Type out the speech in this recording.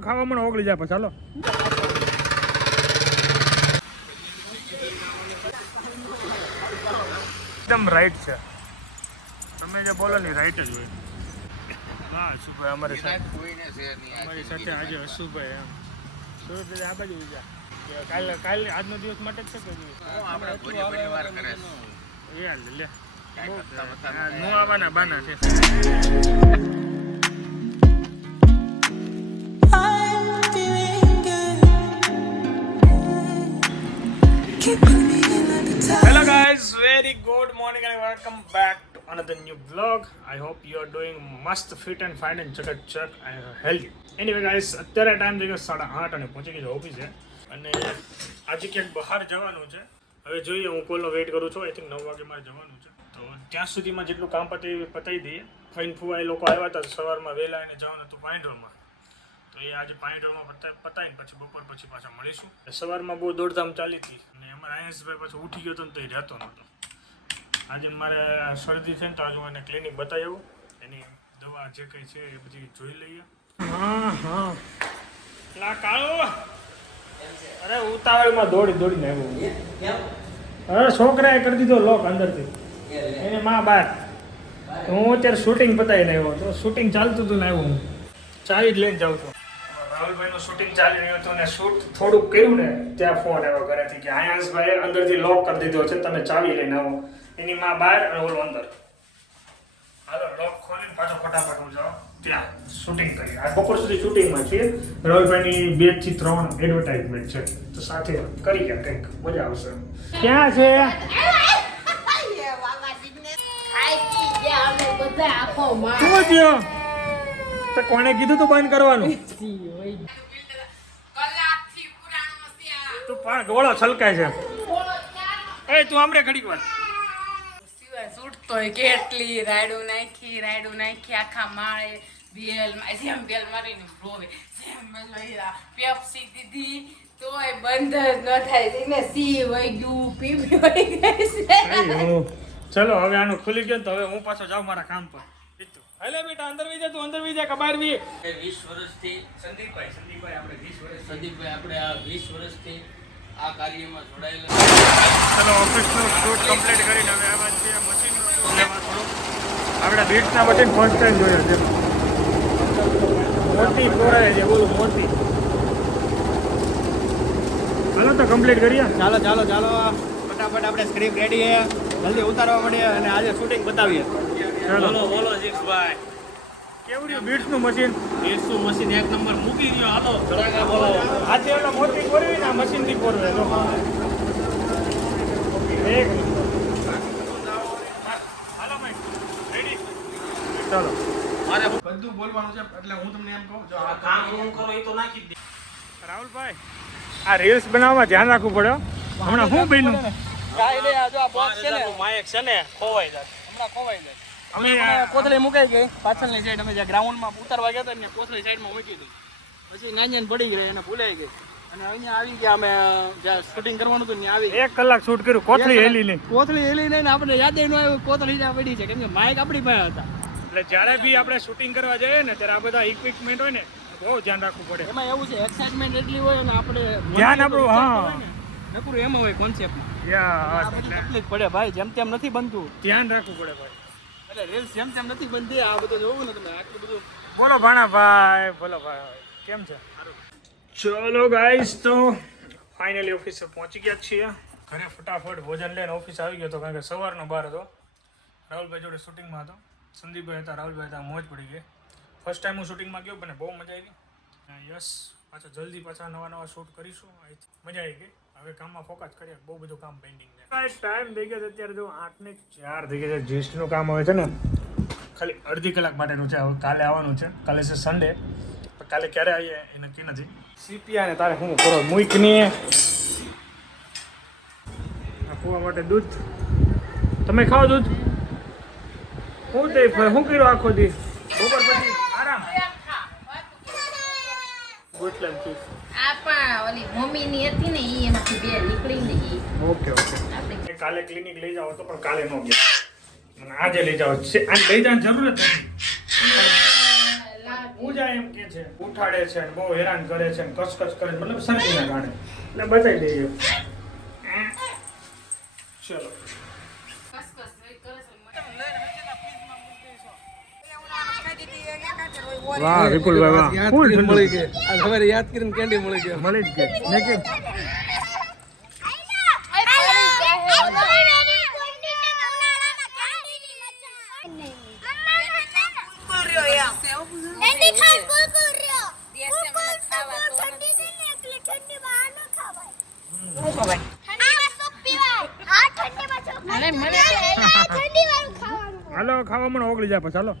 ખાવા મને ઓગળી જાય પછી. ચાલો એકદમ રાઈટ છે. તમે જે બોલો ને રાઈટ જ હોય. હા હશુભાઈ અમારી સાથે આજે હશુભાઈ એમ સુરત આ બાજુ કાલે આજનો દિવસ માટે જ છે કે લે નો આવવાના બાના છે. Hello guys, very good morning and welcome back to another new vlog. I hope you are doing must fit and fine and chak and healthy. Anyway guys, અત્યારે ટાઈમ થઈ ગયો 8:30 અને પહોંચી ગયો ઓફિસે અને આજે ક્યાંક બહાર જવાનું છે. હવે જોઈએ, હું કોલનો વેઇટ કરું છું. આઈ થિંક 9 વાગે મારે જવાનું છે, તો ત્યાં સુધીમાં જેટલું કામ પતાવી દઈએ. ફાઇન ફુવા એ લોકો આવ્યા હતા સવારમાં વહેલા, એને જવાનું હતું પાઇન્ડોરમાં, તો એ આજે પાઇન્ડોરમાં પતાવીને પછી બપોર પછી પાછા મળીશું. સવારમાં બહુ દોડધામ ચાલી હતી અને અમારા આયસભાઈ પાછો ઉઠી ગયો હતો ને તો એ રહેતો નહોતો. આજે મારે શરદી છે ને તો આજે હું એને ક્લિનિક બતાવી આવું, એની દવા જે કંઈ છે એ બધી જોઈ લઈએ. હા લા કાળો, અરે ઉતાવળમાં દોડીને આવ્યો. અરે છોકરાએ કરી દીધો લોક અંદરથી, એને માં બાર. હું અત્યારે શૂટિંગ પતાવીને આવ્યો તો શૂટિંગ ચાલતું હતું ને આવ્યો હું ચાવી જ લઈને જાઉં છું. રાહુલભાઈનું શૂટિંગ ચાલી રહ્યું હતું ને શૂટ થોડુંક કર્યું ને ત્યાં ફોન આવ્યો ઘરેથી કે આયાંશભાઈ અંદરથી લોક કરી દીધો છે, તમે ચાવી લઈને આવો. એની માં બહાર અને ઓલો અંદર. હાલો લોક ખોલીને પાછો ફટાફટ હું જાઉં ત્યાં શૂટિંગ કરી. આ બપોર સુધી શૂટિંગમાં છીએ. રાહુલભાઈની 2 થી 3 એડવર્ટાઇઝમેન્ટ છે, તો સાથે કરી ગયા કંઈક મજા આવશે. ક્યાં છે? શું થયો? તો કોણે કીધું તું બંધ કરવાનું? તું પણ ગોળો છલકાય છે. એ તું આમરે ઘડીક વાર કેટલી રાયડું નાખી આખા માળે બેલ મારીને રોવે. પેપ્સી દીધી તોય બંધ જ ન થાય ને. સી વઈ ગયું, પીપી વઈ ગઈ છે. ચલો હવે આનું ખુલી ગયું તો હવે હું પાછો જાઉં મારા કામ પર. હેલો બેટા, અંદર વઈ જા, તું અંદર વઈ જા કે બહાર વી? 20 વર્ષથી સંદીપભાઈ આપણે 20 વર્ષથી આ કાર્યમાં જોડાયેલા. ચલો ઓફિસનું શૂટ કમ્પ્લીટ કરીને હવે આવા છીએ મશીનનું શૂટ લેવા થોડું. આપણે બીટ્સના મશીન ફર્સ્ટ ટાઈમ જોયા છે. મોટી ફોરાય છે, બોલું મોટી. હાલો તો કમ્પ્લીટ કરીએ. ચાલો ફટાફટ આપણે સ્ક્રિપ્ટ રેડી છે, જલ્દી ઉતારવા મળીએ અને આજે શૂટિંગ બતાવીએ. બોલો જીક્ષભાઈ, કેવું રહ્યું બીટ્સનું મશીન? મશીન એક નંબર મૂકી દો. હાલો ધડાકા બોલો. આજે ઓલો મોટી ફોરવી ને આ મશીનથી ફોરવે જો એક. હાલો ભાઈ રેડી? ચાલો મારે બધું બોલવાનું છે એટલે હું તમને એમ કહું, જો આ કામ હું કરો એ તો નાખી દે. રાહુલભાઈ, આ રીલ્સ બનાવવામાં ધ્યાન રાખવું પડે. હમણાં શું બન્યું? કાઈ નહીં, આ જો આ બોક્સ છે ને, માયક છે ને ખોવાઈ જાય. હમણાં ખોવાઈ જાય. અમે કોથળી મુકાઈ ગઈ પાછળની સાઈડ. અમે જ્યાં ગ્રાઉન્ડમાં ઉતારવા ગયા હતા ને કોથળી સાઈડમાં મૂકી દીધી, પછી નાની પડી ગઈ અને ભૂલાઈ ગઈ. અને અહીંયા આવી ગયા, અમે જ્યાં શૂટિંગ કરવાનું હતું ત્યાં આવી 1 કલાક શૂટ કર્યું, કોથળી હેલી નહીં. કોથળી હેલી નહીં ને આપણે યાદ ન આવ્યું કોથળી જ્યાં પડી છે, કેમ કે માઇક આપણી પાસે હતા. એટલે જ્યારે બી આપણે શૂટિંગ કરવા જઈએ ને ત્યારે આ બધા ઇક્વિપમેન્ટ હોય ને બહુ ધ્યાન રાખવું પડે. એમાં એવું છે, એક્સાઇટમેન્ટ એટલી હોય અને આપણે ધ્યાન આપણું નકરું એમાં હોય કોન્સેપ્ટમાં. એટલે તકલીફ પડે ભાઈ, જેમ તેમ નથી બનતું. ધ્યાન રાખવું પડે ભાઈ. એટલે રીલ્સ જેમ તેમ નથી બનતી. આ બધું જોવું ને તમે, આટલું બધું. બોલો ભાણાભાઈ, બોલો ભાઈ, કેમ છે? ચલો ગાઈસ, તો ફાઇનલી ઓફિસે પહોંચી ગયા છીએ. ઘરે ફટાફટ ભોજન લઈને ઓફિસ આવી ગયો હતો, કારણ કે સવારનો બાર હતો. રાહુલભાઈ જોડે શૂટિંગમાં હતો, સંદીપભાઈ હતા, રાહુલભાઈ હતા. મોજ પડી ગઈ. ફર્સ્ટ ટાઈમ હું શૂટિંગમાં ગયો, મને બહુ મજા આવી. યસ, પાછા જલ્દી પાછા નવા શૂટ કરીશું. મજા આવી ગઈ. હવે કામમાં ફોકસ કરીએ, બહુ બધું કામ પેન્ડિંગ છે. ટાઈમ થઈ ગયો છે અત્યારે જો 8:04 થઈ ગયા છે. જીએસટીનું કામ હવે છે ને ખાલી અડધી કલાક માટેનું છે. હવે કાલે આવવાનું છે, કાલે છે સન્ડે. કાલે ક્યારે આવીએ એ નક્કી નથી. સીપિયા ને તારે શું કરો મૂકની આપવા માટે દૂધ. તમે ખાઓ દૂધ? શું તે શું કર્યું આખો દી? બપોર પછી આરામ. ગુટલેમ ચીઝ આ પણ ઓલી મમ્મીની હતી ને ઈ એમાંથી બે નીકળીને ઈ. ઓકે કાલે ક્લિનિક લઈ જાઓ તો પણ કાલે ન ગયા, અને આજે લઈ જાઓ. આ લઈ જવાની જરૂર જ નથી. પૂજા એમ કે છે ઉઠાડે છે અને બહુ હેરાન કરે છે અને કચકચ કરે છે, મતલબ શરદીના કારણે એટલે બતાવી દઈએ. ચલો વાહ વિપુલભાઈ વાહ ફૂલ મળી ગઈ આ સવારે યાદ કરીને કેન્ડી મળી ગઈ મળી જ ગઈ ને કે હાલો ખાવા મને ઓગળી જાય પછી હાલો